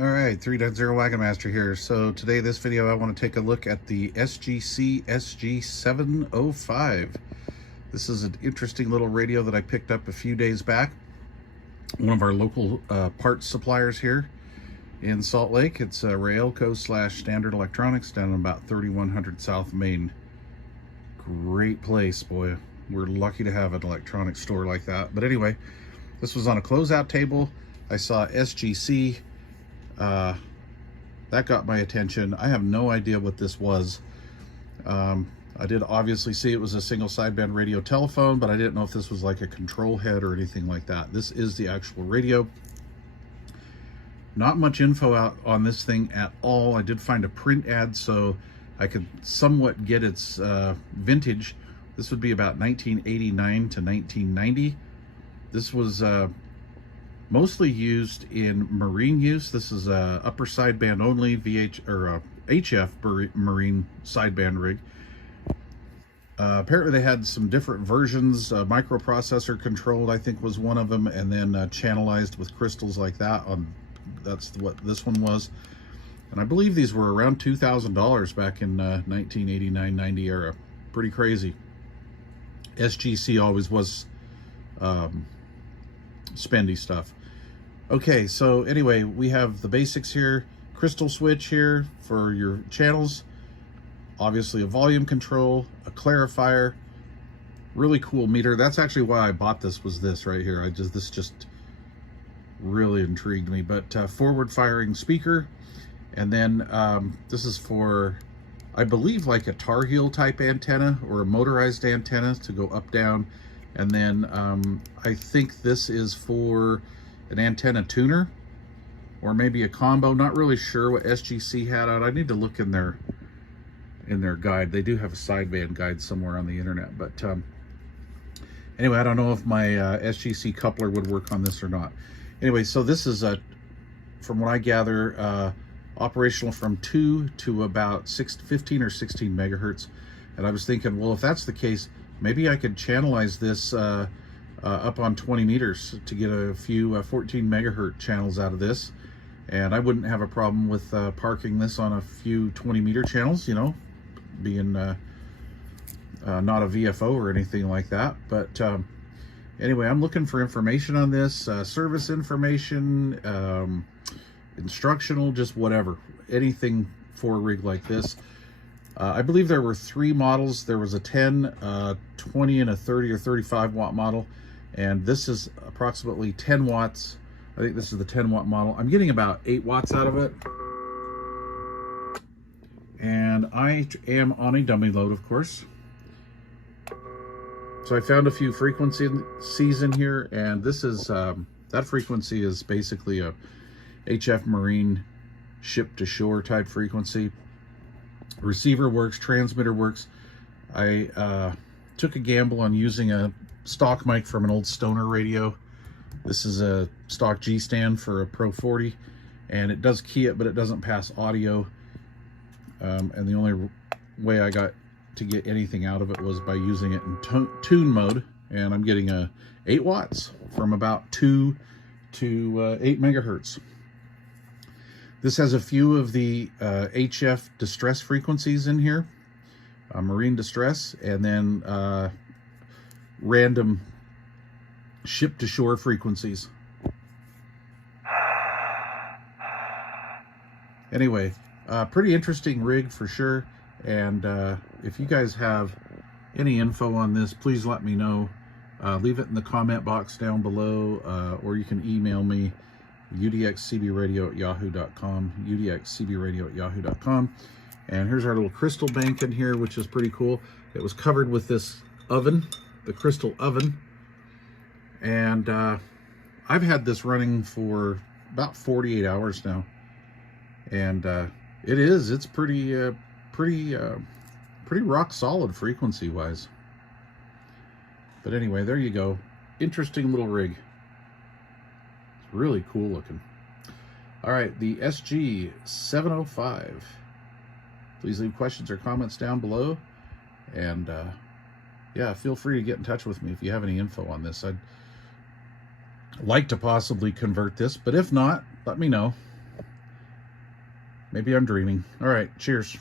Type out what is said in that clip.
All right, 3.0 Wagon Master here. So today, this video, I want to take a look at the SGC SG705. This is an interesting little radio that I picked up a few days back. One of our local parts suppliers here in Salt Lake. It's Railco / Standard Electronics down in about 3100 South Main. Great place, boy. We're lucky to have an electronics store like that. But anyway, this was on a closeout table. I saw SGC. That got my attention. I have no idea what this was. I did obviously see it was a single sideband Radiotelephone, but I didn't know if this was like a control head or anything like that. This is the actual radio. Not much info out on this thing at all. I did find a print ad, so I could somewhat get its vintage. This would be about 1989 to 1990. This was mostly used in marine use. This is a upper sideband only HF marine sideband rig. Apparently they had some different versions. Microprocessor controlled, I think, was one of them, and then channelized with crystals like that. That's what this one was. And I believe these were around $2,000 back in 1989-90 era. Pretty crazy. SGC always was spendy stuff. Okay, so anyway, we have the basics here. Crystal switch here for your channels. Obviously a volume control, a clarifier, really cool meter. That's actually why I bought this, was this right here. This just really intrigued me. But forward firing speaker, and then this is for, I believe, like a Tar Heel type antenna or a motorized antenna to go up, down. And then I think this is for an antenna tuner or maybe a combo. Not really sure what SGC had out. I need to look in their guide. They do have a sideband guide somewhere on the internet. But anyway, I don't know if my SGC coupler would work on this or not. Anyway, so this is, from what I gather, operational from 2 to about 15 or 16 megahertz. And I was thinking, well, if that's the case, maybe I could channelize this up on 20 meters to get a few 14 megahertz channels out of this. And I wouldn't have a problem with parking this on a few 20 meter channels, you know, being not a VFO or anything like that. But anyway, I'm looking for information on this, service information, instructional, just whatever, anything for a rig like this. I believe there were 3 models. There was a 10, 20, and a 30 or 35 watt model. And this is approximately 10 watts. I think this is the 10 watt model. I'm getting about 8 watts out of it. And I am on a dummy load, of course. So I found a few frequencies in here, and this is, that frequency is basically a HF Marine ship to shore type frequency. Receiver works, transmitter works. I took a gamble on using a stock mic from an old Stoner radio. This is a stock G stand for a Pro 40, and it does key it, but it doesn't pass audio. And the only way I got to get anything out of it was by using it in tune mode, and I'm getting 8 watts from about 2 to 8 megahertz. This has a few of the HF distress frequencies in here, marine distress, and then random ship-to-shore frequencies. Anyway, pretty interesting rig for sure. And if you guys have any info on this, please let me know. Leave it in the comment box down below, or you can email me, udxcbradio@yahoo.com, udxcbradio@yahoo.com. And here's our little crystal bank in here, which is pretty cool. It was covered with this oven, the crystal oven. And I've had this running for about 48 hours now. And it's pretty rock solid frequency wise. But anyway, there you go. Interesting little rig. It's really cool looking. All right, the SG-705. Please leave questions or comments down below. And yeah, feel free to get in touch with me if you have any info on this. I'd like to possibly convert this, but if not, let me know. Maybe I'm dreaming. All right, cheers.